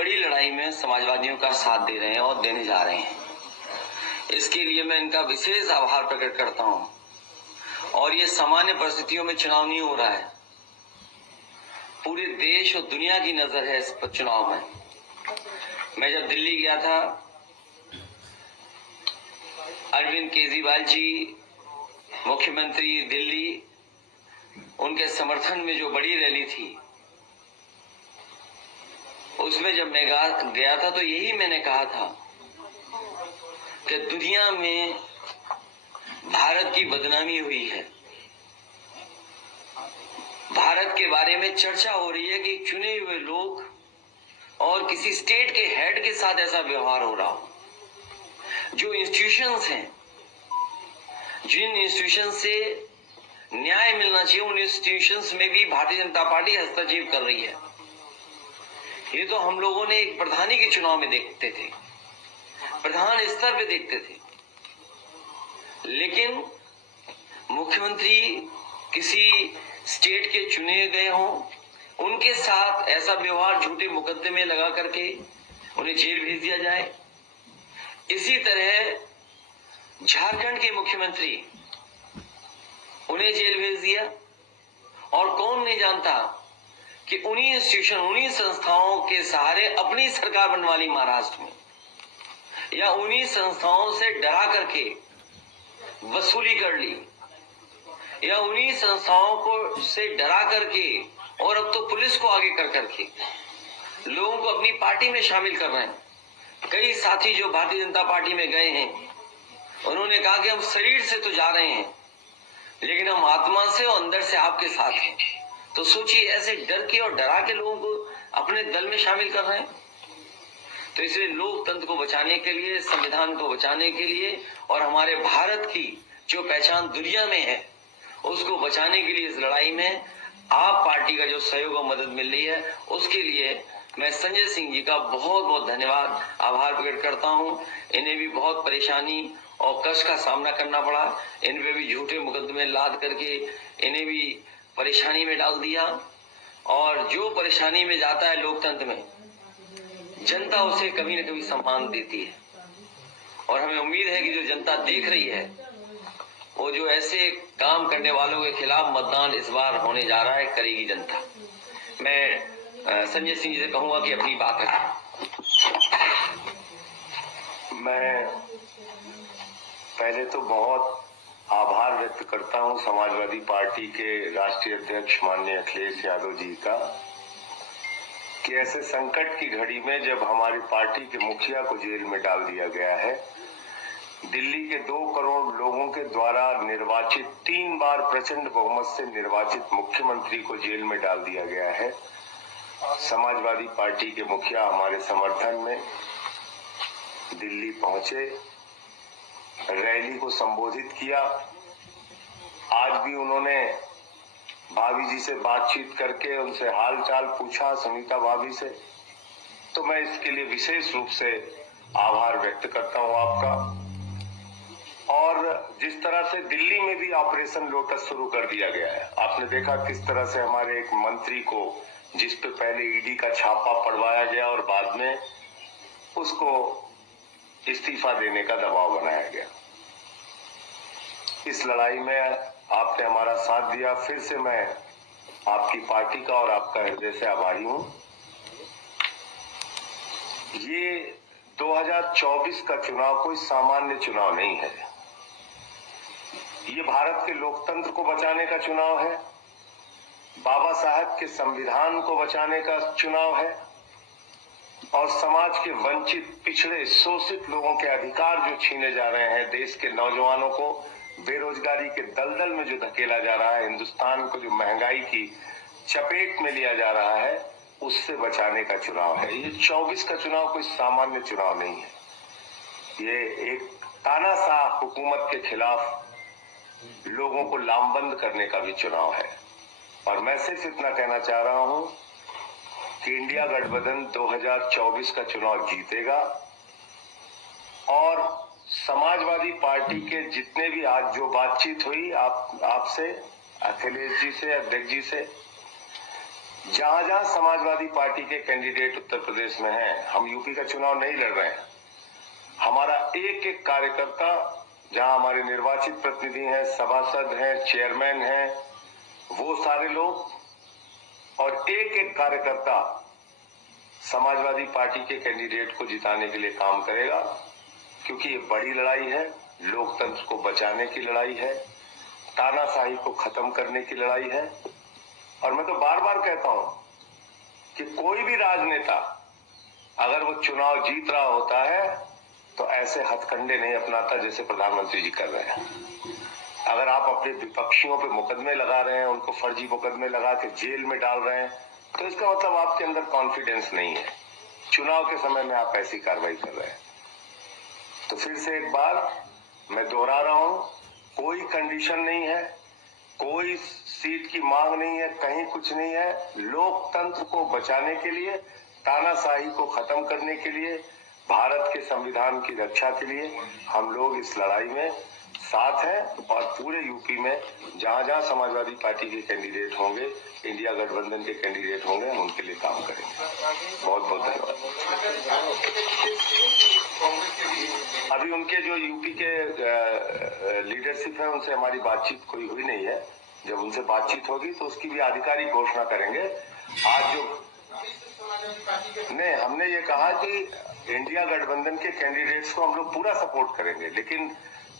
बड़ी लड़ाई में समाजवादियों का साथ दे रहे हैं और देने जा रहे हैं। इसके लिए मैं इनका विशेष आभार प्रकट करता हूं। और ये सामान्य परिस्थितियों में चुनाव नहीं हो रहा है, पूरे देश और दुनिया की नजर है इस चुनाव में। मैं जब दिल्ली गया था, अरविंद केजरीवाल जी मुख्यमंत्री दिल्ली, उनके समर्थन में जो बड़ी रैली थी, उसमें जब मैं गया था तो यही मैंने कहा था कि दुनिया में भारत की बदनामी हुई है। भारत के बारे में चर्चा हो रही है कि चुने हुए लोग और किसी स्टेट के हेड के साथ ऐसा व्यवहार हो रहा हो। जो इंस्टीट्यूशंस हैं, जिन इंस्टीट्यूशन से न्याय मिलना चाहिए, उन इंस्टीट्यूशंस में भी भारतीय जनता पार्टी हस्तक्षेप कर रही है। ये तो हम लोगों ने एक प्रधानी के चुनाव में देखते थे, प्रधान स्तर पे देखते थे, लेकिन मुख्यमंत्री किसी स्टेट के चुने गए हों, उनके साथ ऐसा व्यवहार, झूठे मुकदमे लगा करके उन्हें जेल भेज दिया जाए। इसी तरह झारखंड के मुख्यमंत्री, उन्हें जेल भेज दिया। और कौन नहीं जानता कि उन्हीं इंस्टीट्यूशन, उन्हीं संस्थाओं के सहारे अपनी सरकार बनवा ली महाराष्ट्र में, या उन्हीं संस्थाओं से डरा करके वसूली कर ली, या उन्हीं संस्थाओं को से डरा करके, और अब तो पुलिस को आगे कर करके लोगों को अपनी पार्टी में शामिल कर रहे हैं। कई साथी जो भारतीय जनता पार्टी में गए हैं, उन्होंने कहा कि हम शरीर से तो जा रहे हैं, लेकिन हम आत्मा से और अंदर से आपके साथ हैं। तो सोचिए, ऐसे डर के और डरा के लोगों को अपने दल में शामिल कर रहे हैं। तो इसलिए लोकतंत्र को बचाने के लिए, संविधान को बचाने के लिए, और हमारे भारत की जो पहचान दुनिया में है, उसको बचाने के लिए इस लड़ाई में आप पार्टी का जो सहयोग और मदद मिल रही है, उसके लिए मैं संजय सिंह जी का बहुत बहुत धन्यवाद, आभार प्रकट करता हूं। इन्हें भी बहुत परेशानी और कष्ट का सामना करना पड़ा। इन पे भी झूठे मुकदमे लाद करके इन्हें भी परेशानी में डाल दिया। और जो परेशानी में जाता है लोकतंत्र में, जनता उसे कभी न कभी सम्मान देती है। और हमें उम्मीद है कि जो जनता देख रही है, वो जो ऐसे काम करने वालों के खिलाफ मतदान इस बार होने जा रहा है, करेगी जनता। मैं संजय सिंह जी से कहूंगा कि अपनी बात रखें। मैं पहले तो बहुत आभार व्यक्त करता हूं समाजवादी पार्टी के राष्ट्रीय अध्यक्ष माननीय अखिलेश यादव जी का, कि ऐसे संकट की घड़ी में जब हमारी पार्टी के मुखिया को जेल में डाल दिया गया है, दिल्ली के 2 करोड़ लोगों के द्वारा निर्वाचित, 3 बार प्रचंड बहुमत से निर्वाचित मुख्यमंत्री को जेल में डाल दिया गया है, समाजवादी पार्टी के मुखिया हमारे समर्थन में दिल्ली पहुंचे, रैली को संबोधित किया। आज भी उन्होंने भाभी जी से बातचीत करके उनसे हाल चाल पूछा, सुनीता भाभी से। तो मैं इसके लिए विशेष रूप से आभार व्यक्त करता हूं आपका। और जिस तरह से दिल्ली में भी ऑपरेशन लोटस शुरू कर दिया गया है, आपने देखा किस तरह से हमारे एक मंत्री को, जिस पे पहले ईडी का छापा पड़वाया गया और बाद में उसको इस्तीफा देने का दबाव बनाया गया। इस लड़ाई में आपने हमारा साथ दिया। फिर से मैं आपकी पार्टी का और आपका हृदय से आभारी हूं। ये 2024 का चुनाव कोई सामान्य चुनाव नहीं है। ये भारत के लोकतंत्र को बचाने का चुनाव है, बाबा साहब के संविधान को बचाने का चुनाव है, और समाज के वंचित, पिछड़े, शोषित लोगों के अधिकार जो छीने जा रहे हैं, देश के नौजवानों को बेरोजगारी के दलदल में जो धकेला जा रहा है, हिंदुस्तान को जो महंगाई की चपेट में लिया जा रहा है, उससे बचाने का चुनाव है। ये 24 का चुनाव कोई सामान्य चुनाव नहीं है। ये एक तानाशाह हुकूमत के खिलाफ लोगों को लामबंद करने का भी चुनाव है। और मैं सिर्फ इतना कहना चाह रहा हूं कि इंडिया गठबंधन 2024 का चुनाव जीतेगा, और समाजवादी पार्टी के जितने भी आज जो बातचीत हुई आपसे, अखिलेश जी से, अध्यक्ष जी से, जहां जहां समाजवादी पार्टी के कैंडिडेट उत्तर प्रदेश में हैं, हम यूपी का चुनाव नहीं लड़ रहे हैं। हमारा एक एक कार्यकर्ता, जहां हमारे निर्वाचित प्रतिनिधि हैं, सभासद हैं, चेयरमैन हैं, वो सारे लोग और एक एक कार्यकर्ता समाजवादी पार्टी के कैंडिडेट को जिताने के लिए काम करेगा, क्योंकि ये बड़ी लड़ाई है, लोकतंत्र को बचाने की लड़ाई है, तानाशाही को खत्म करने की लड़ाई है। और मैं तो बार बार कहता हूं कि कोई भी राजनेता अगर वो चुनाव जीत रहा होता है तो ऐसे हथकंडे नहीं अपनाता जैसे प्रधानमंत्री जी कर रहे हैं। अगर आप अपने विपक्षियों पे मुकदमे लगा रहे हैं, उनको फर्जी मुकदमे लगा के जेल में डाल रहे हैं, तो इसका मतलब आपके अंदर कॉन्फिडेंस नहीं है। चुनाव के समय में आप ऐसी कार्रवाई कर रहे हैं। तो फिर से एक बार मैं दोहरा रहा हूं, कोई कंडीशन नहीं है, कोई सीट की मांग नहीं है, कहीं कुछ नहीं है। लोकतंत्र को बचाने के लिए, तानाशाही को खत्म करने के लिए, भारत के संविधान की रक्षा के लिए हम लोग इस लड़ाई में साथ हैं। और पूरे यूपी में जहां जहां समाजवादी पार्टी के कैंडिडेट होंगे, इंडिया गठबंधन के कैंडिडेट होंगे, हम उनके लिए काम करेंगे। बहुत बहुत धन्यवाद। अभी उनके जो यूपी के लीडरशिप है, उनसे हमारी बातचीत कोई हुई नहीं है। जब उनसे बातचीत होगी तो उसकी भी आधिकारिक घोषणा करेंगे। आज जो नहीं, हमने ये कहा कि इंडिया गठबंधन के कैंडिडेट्स को हम लोग पूरा सपोर्ट करेंगे, लेकिन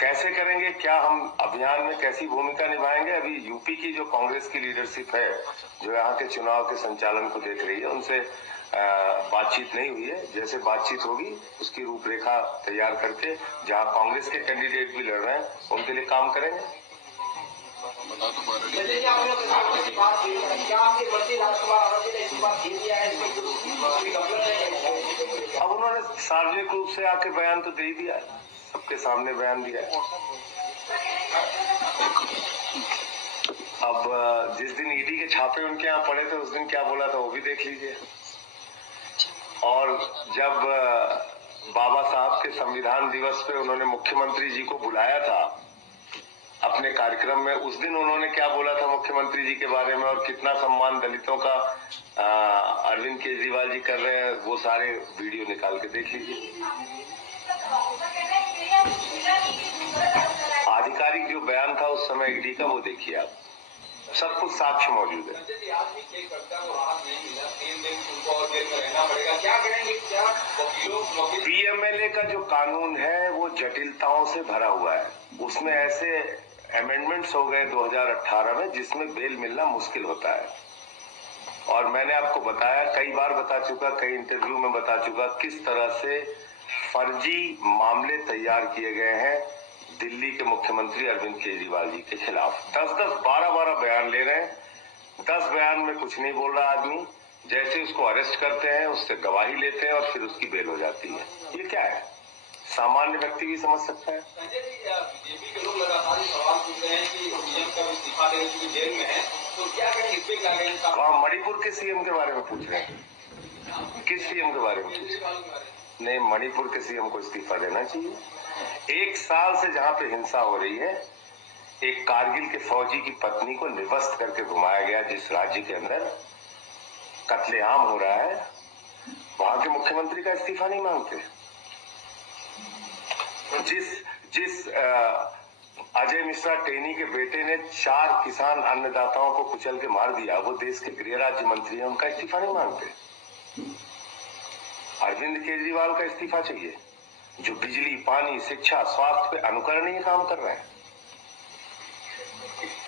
कैसे करेंगे, क्या हम अभियान में कैसी भूमिका निभाएंगे, अभी यूपी की जो कांग्रेस की लीडरशिप है, जो यहाँ के चुनाव के संचालन को देख रही है, उनसे बातचीत नहीं हुई है। जैसे बातचीत होगी उसकी रूपरेखा तैयार करके जहाँ कांग्रेस के कैंडिडेट भी लड़ रहे हैं उनके लिए काम करेंगे। अब उन्होंने सार्वजनिक रूप से आके बयान तो दे ही दिया है, सबके सामने बयान दिया है। अब जिस दिन ईडी के छापे उनके यहाँ पड़े थे, उस दिन क्या बोला था वो भी देख लीजिए। और जब बाबा साहब के संविधान दिवस पे उन्होंने मुख्यमंत्री जी को बुलाया था अपने कार्यक्रम में, उस दिन उन्होंने क्या बोला था मुख्यमंत्री जी के बारे में, और कितना सम्मान दलितों का अरविंद केजरीवाल जी कर रहे हैं, वो सारे वीडियो निकाल के देख लीजिए। आधिकारिक जो बयान था उस समय ईडी का, वो देखिए आप, सब कुछ साक्ष्य मौजूद है। पीएमएलए का जो कानून है वो जटिलताओं से भरा हुआ है। उसमें ऐसे अमेंडमेंट्स हो गए 2018 में जिसमें बेल मिलना मुश्किल होता है। और मैंने आपको बताया, कई बार बता चुका, कई इंटरव्यू में बता चुका, किस तरह से फर्जी मामले तैयार किए गए हैं दिल्ली के मुख्यमंत्री अरविंद केजरीवाल जी के खिलाफ। 10-10, 12-12 बयान ले रहे हैं। 10 बयान में कुछ नहीं बोल रहा आदमी, जैसे उसको अरेस्ट करते हैं, उससे गवाही लेते हैं और फिर उसकी बेल हो जाती है। ये क्या है? सामान्य व्यक्ति भी समझ सकता है। बीजेपी के लोग लगातार सवाल पूछ रहे हैं कि सीएम का इस्तीफा देने की जेल में है, तो क्या करें, इस पे क्या करें? वहाँ मणिपुर के सीएम के बारे में पूछ रहे हैं। किस सीएम के बारे में? नहीं, मणिपुर के सीएम को इस्तीफा देना चाहिए। 1 साल से जहाँ पे हिंसा हो रही है, एक कारगिल के फौजी की पत्नी को निवस्त करके घुमाया गया, जिस राज्य के अंदर कत्लेआम हो रहा है, वहां के मुख्यमंत्री का इस्तीफा नहीं मांगते। जिस अजय मिश्रा टेनी के बेटे ने 4 किसान अन्नदाताओं को कुचल के मार दिया, वो देश के गृह राज्य मंत्री हैं, उनका इस्तीफा नहीं मांगते। अरविंद केजरीवाल का इस्तीफा चाहिए, जो बिजली, पानी, शिक्षा, स्वास्थ्य पे अनुकरणीय काम कर रहे हैं।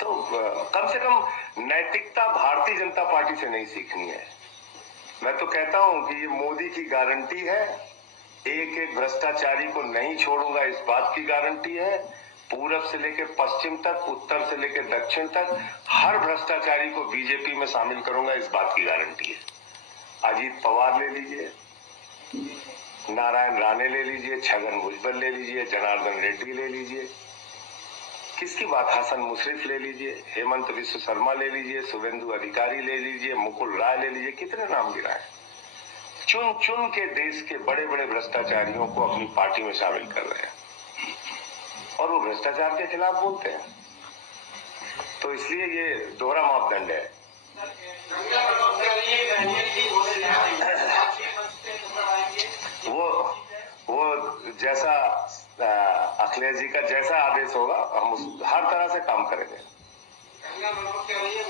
तो कम से कम नैतिकता भारतीय जनता पार्टी से नहीं सीखनी है। मैं तो कहता हूं कि ये मोदी की गारंटी है, एक एक भ्रष्टाचारी को नहीं छोड़ूंगा, इस बात की गारंटी है। पूरब से लेकर पश्चिम तक, उत्तर से लेकर दक्षिण तक, हर भ्रष्टाचारी को बीजेपी में शामिल करूंगा, इस बात की गारंटी है। अजीत पवार ले लीजिए, नारायण राणे ले लीजिए, छगन भुजबल ले लीजिए, जनार्दन रेड्डी ले लीजिए, किसकी बात, हसन मुशर्रफ ले लीजिए, हेमंत विश्व शर्मा ले लीजिए, शुभेंदु अधिकारी ले लीजिए, मुकुल राय ले लीजिए, कितने नाम गिराए। चुन चुन के देश के बड़े बड़े भ्रष्टाचारियों को अपनी पार्टी में शामिल कर रहे हैं और वो भ्रष्टाचार के खिलाफ बोलते हैं। तो इसलिए ये दोहरा मापदंड है। वो जैसा अखिलेश जी का जैसा आदेश होगा हम हर तरह से काम करेंगे।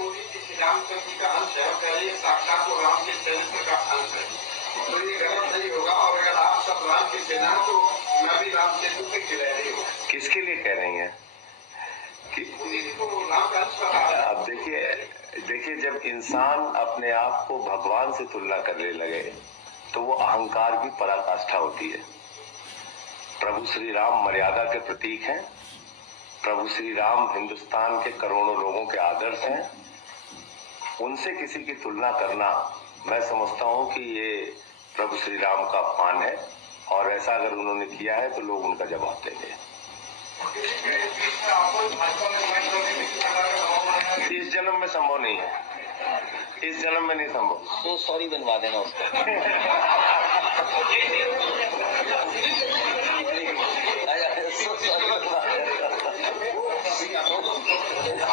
मोदी जी श्री रामचंद्र जी का अंश है, पहले साक्षात वो राम के चरित्र का अंश है, तो ये गलत नहीं होगा। और अगर आप सब राम की सेना तो मैं भी राम के दूत की रह रही हूँ। किसके लिए कह रही हैं कि मोदी जी को राम का अंश कहा। अब देखिए जब इंसान अपने आप को भगवान से तुलना करने लगे तो वो अहंकार की पराकाष्ठा होती है। प्रभु श्री राम मर्यादा के प्रतीक हैं। प्रभु श्री राम हिंदुस्तान के करोड़ों लोगों के आदर्श हैं। उनसे किसी की तुलना करना मैं समझता हूं कि ये प्रभु श्री राम का अपमान है, और ऐसा अगर उन्होंने किया है तो लोग उनका जवाब देंगे। इस जन्म में संभव नहीं है, इस जन्म में नहीं संभव। तो सॉरी बनवा देना उसको। सॉरी बनवा देना।